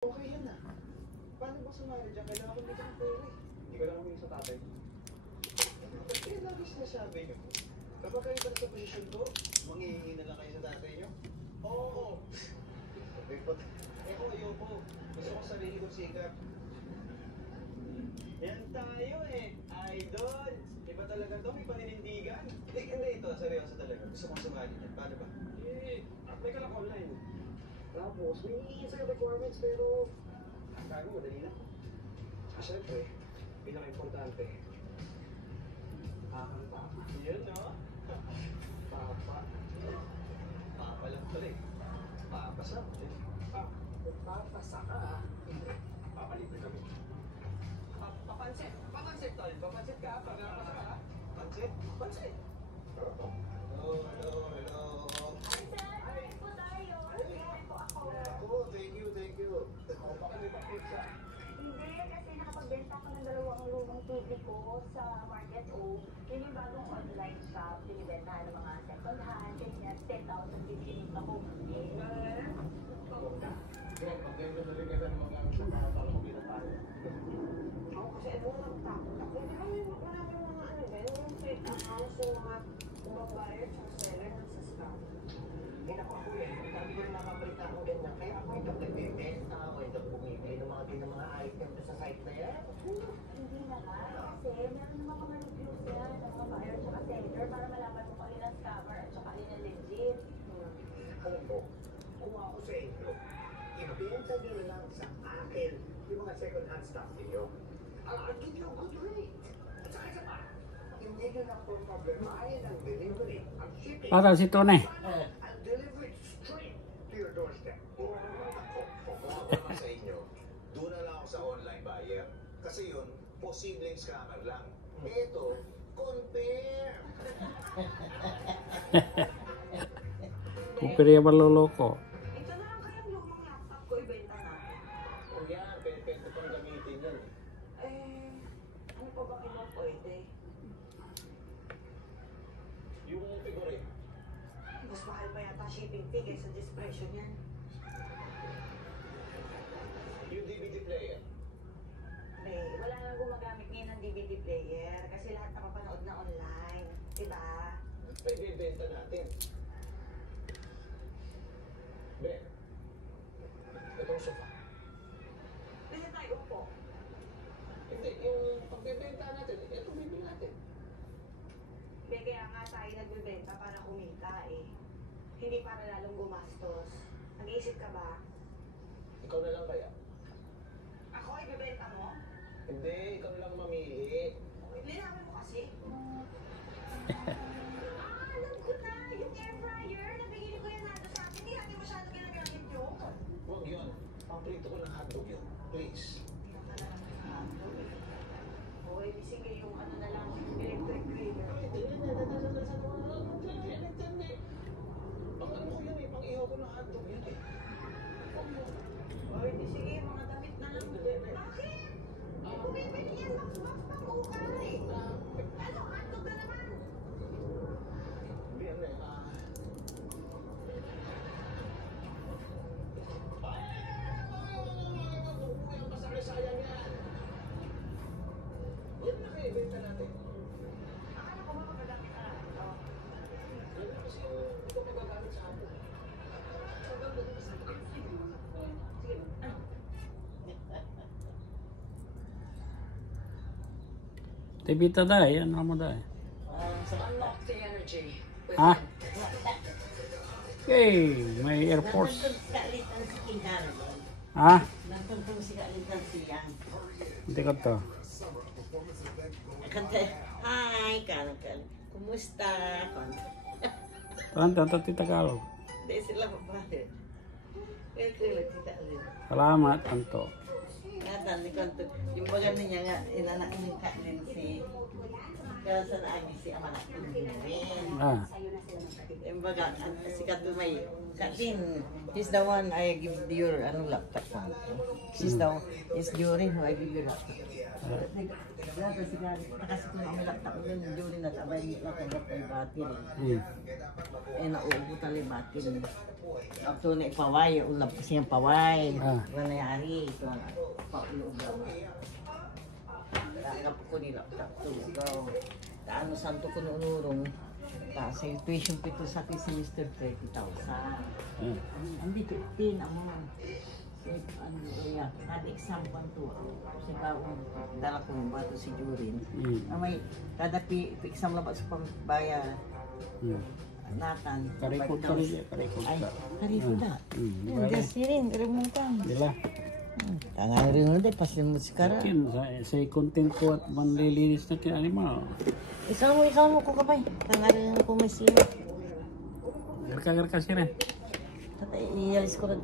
Okay yan ah. Paano ba sumali dyan? Kailangan ko dito ng pera eh. Hindi ko lang humingi sa tatay. Ba't kaya lagi sinasabi niyo? Kapag kayo pa sa posisyon ko, manghihingi na lang kayo sa tatay niyo? Oo. Sabi ko, ayoko. Gusto ko sarili kong sikap. Yan tayo eh. Idol. Iba talaga to, may paninindigan. Hindi ito, seryoso talaga. Gusto kong sumali dyan. Paano ba? Apply ka lang online. Tapos, may isang requirements pero gago, madali lang. At syempre, pinaka-importante, papa. Yun, no? Papa. Papa lang pala eh. Papasa. Papasa ka. Papalibre kami. Papansit. Papansit, tol. Papansit ka. Pagkakasa ka. Pansit. Pansit. Hello. Hi, sir. Hi po tayo. Nag-iari po ako. Thank you. Baka may pa-pizza. Hindi, kasi nakapagbenta ako ng dalawang lumang TV ko sa Market O. Yun yung bagong online shop. Binibentahan ng mga second hand. Ganyan, 10,000 bibigyan ako. Pag-ganda na rin ka ng mga gamit sa para ko tayo. Ako kasi lang takot ako. Hindi kami marami mga ano din, yung fake accounts, yung mga ibang buyer at seller ng sa scam. Ako yan. Ang dami ko rin nakabalita ko ganyan. Kaya ako ito nagbibenta. Ako ito bumibili ng mga item sa site na yan. Hindi na nga. Kasi meron naman mga reviews yan ng mga buyer at seller para malaman mo kung alin ang scammer at saka alin ang legit. Alam mo, kung ako sa inyo, ibenta nyo na lang sa akin yung mga second-hand stuff ninyo. I'll give you a good rate. At saka isa pa, hindi nyo na po problemahin ang delivery, ang shipping. Para si Tone. I'll deliver it straight to your doorstep. Kung ako sa inyo, doon na lang ako sa online buyer. Kasi yun, posibleng scammer lang. Ito, compare. Kung piriya maluloko. Ito na lang kayang lumang laptop ko, ibenta natin. O yan, pwede pang gamitin yan. Ano pa ba ibang pwede? Yung figure. Mas mahal pa yata shipping fee kaysa dispresyo niyan. Yung DVD player. Wala nang gumagamit ngayon ng DVD player kasi lahat nakapanood na online. Diba? Ay, bibenta natin. Ben, itong sofa. Kasi tayo po. Hindi, yung pagbibenta natin, ito bibili natin. Kaya nga tayo nagbibenta para kumita eh. Hindi para lalong gumastos. Nag-iisip ka ba? Ikaw na lang kaya? Ako ay bibenta mo? Hindi, ikaw na lang mamili. Linawin mo kasi. Alam ko na! Yung air fryer! Nabigili ko yan nado sa akin. Hindi natin masyado ginagamit yun. Huwag yun. Pamprito ko ng hotdog yun. Please. Hoy, sige yung ano na lang, electric grill. Pang ano ko yun eh, pang ihaw ko ng hotdog yun eh. Hoy, sige, mga damit na lang. Bakit? Bumibili yan, box pang ukay. Ano, hotdog na naman. Yan eh, Ang pasakay-sayang yan. Yan na kayo, ibenta natin. Akala ko ba magagamit na lang ito? Yan na kasi yung hindi ko magagamit sa atin. Sige, ano? Tibita dai, ano mo dai? Unlock the energy. Ha? Okay, may Air Force. Ha? Hindi ko to. Kante, hi, kan. Kumusta? Tanto ti Tagalog. Di sila babae. Ito kita rin. Salamat, tanto. Ngatan ni kanto. Yung baga niya nga inanak ni Katlin si Kaya sa naagis si Amanak Jurin. Ah. Yung baga, sikat doon may katin. He's the one I give your laptop ko. She's the one, is Jurin who I give your laptop. Grabe siya, nakasi ko ang laptop ko yung Jurin na tabay natanggap ng battery. Eh, nauubo tali battery. After na ipaway, ulap kasi yung paway. Manayari, ito na, paulog lang. Nakap ko ni laptop to. Taano santo ko noon sa tuition pito sa semester 30,000. Hindi 15 ang ano kaya kada exam pa to. Kasi kaon dala ko bato si Jurin. May kada exam lang sa pambaya. Natan. Karikod ka rin. Karikod Ay, ka. karikod na. Hindi sirin, remontan. Dila. Tangan rin ulit, pasin mo si Kara. Sa content ko at manlilinis na kinanima. Ikaw mo ko kapay. Tangan rin ako may sila. Garka-garka siya rin. Tatay, iyalis ko rin.